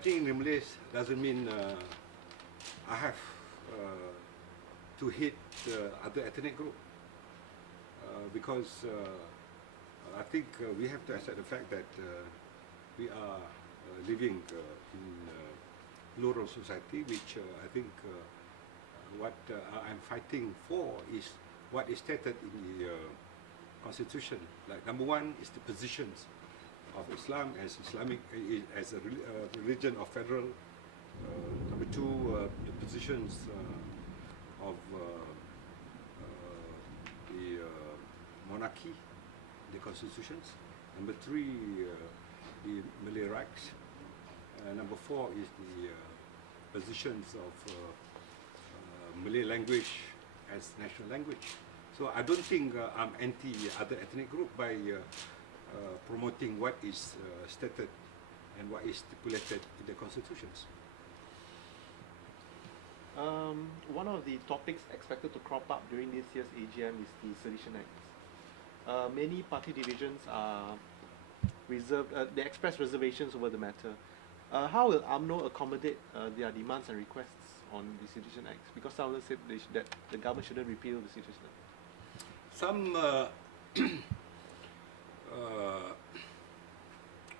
Fighting in Malaysia doesn't mean I have to hate other ethnic group because I think we have to accept the fact that we are living in plural society, which I think what I'm fighting for is what is stated in the constitution. Like number one is the positions of Islam as as a religion of federal. Number two, the positions of the monarchy, the constitutions. Number three, the Malay rights. Number four is the positions of Malay language as national language. So I don't think I'm anti other ethnic group by promoting what is stated and what is stipulated in the constitutions. One of the topics expected to crop up during this year's AGM is the Sedition Act. Many party divisions are they express reservations over the matter. How will UMNO accommodate their demands and requests on the Sedition Act? Because some of them said that the government shouldn't repeal the Sedition Act. Some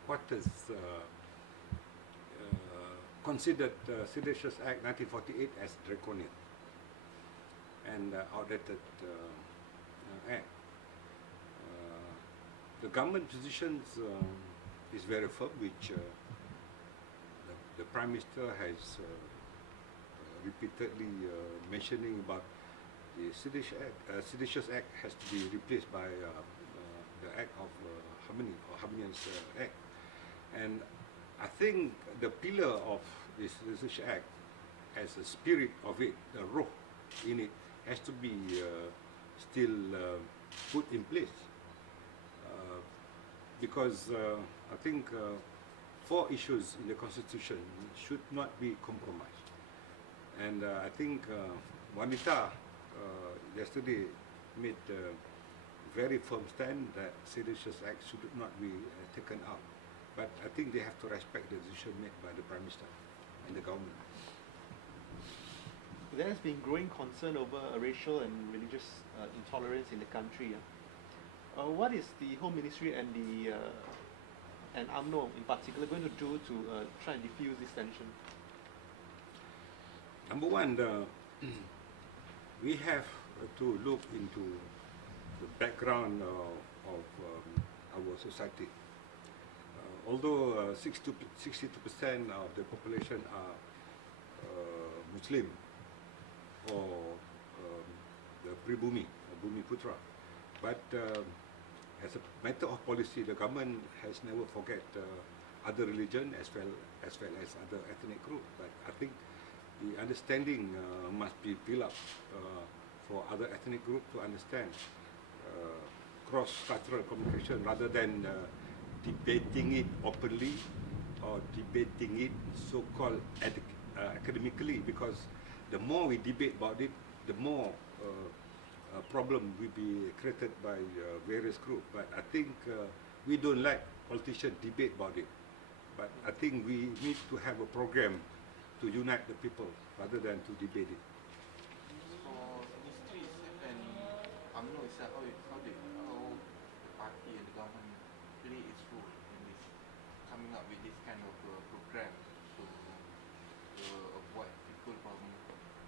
quarters considered the Seditious Act 1948 as draconian and outdated act. The government positions is very firm, which the Prime Minister has repeatedly mentioning about the Seditious Act has to be replaced by the Act of Hamidi or Hamidians Act. And I think the pillar of this Seditious Act, as the spirit of it, the roh in it, has to be still put in place. Because I think 4 issues in the Constitution should not be compromised. And I think Wanita yesterday made a very firm stand that Seditious Act should not be taken out. But I think they have to respect the decision made by the Prime Minister and the government. There has been growing concern over racial and religious intolerance in the country. What is the Home Ministry and the and UMNO in particular going to do to try and diffuse this tension? Number one, we have to look into the background of our society. Although 62% of the population are Muslim or the Pribumi, Bumi Putra, but as a matter of policy, the government has never forget other religion as well as other ethnic group. But I think the understanding must be built up for other ethnic group to understand cross-cultural communication rather than debating it openly or debating it so-called academically, because the more we debate about it, the more problem will be created by various groups. But I think we don't like politicians debate about it. But I think we need to have a program to unite the people rather than to debate it. For ministries and UMNO itself, how the party and the government play its role in this, coming up with this kind of program to avoid people from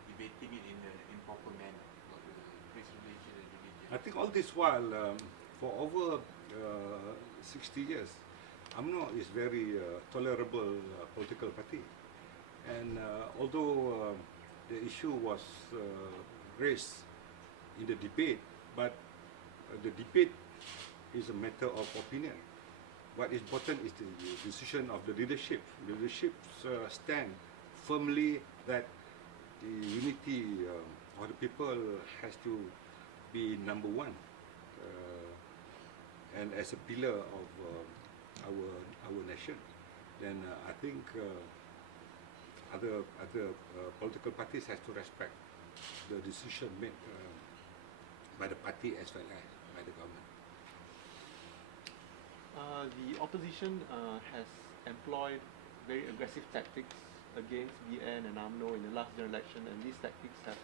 debating it in an improper manner, like race, religion and religion? I think all this while, for over 60 years, UMNO is very tolerable political party. And although the issue was raised in the debate, but the debate is a matter of opinion. What is important is the decision of the leadership. The leadership stand firmly that the unity of the people has to be number one, and as a pillar of our nation. Then I think other political parties has to respect the decision made by the party as well as by the government. The opposition has employed very aggressive tactics against BN and UMNO in the last general election, and these tactics have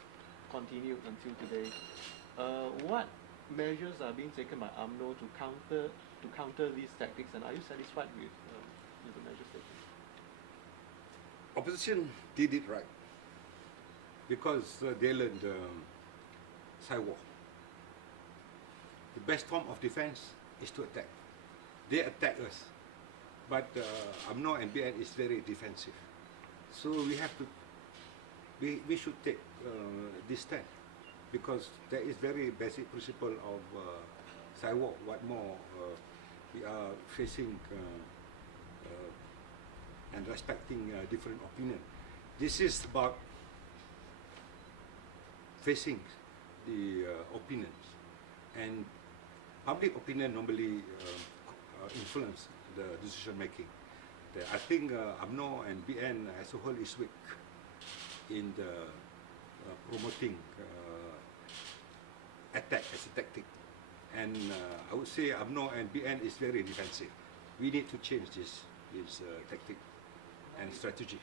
continued until today. What measures are being taken by UMNO to counter these tactics, and are you satisfied with the measures taken? Opposition did it right because they learned side war. The best form of defense is to attack. They attack us, but UMNO and BN is very defensive. So we have to, we should take this stand because there is very basic principle of side war. What more, we are facing and respecting different opinion. This is about facing the opinions, and public opinion normally influence the decision making. I think UMNO and BN as a whole is weak in the promoting attack as a tactic, and I would say UMNO and BN is very defensive. We need to change this tactic and strategy.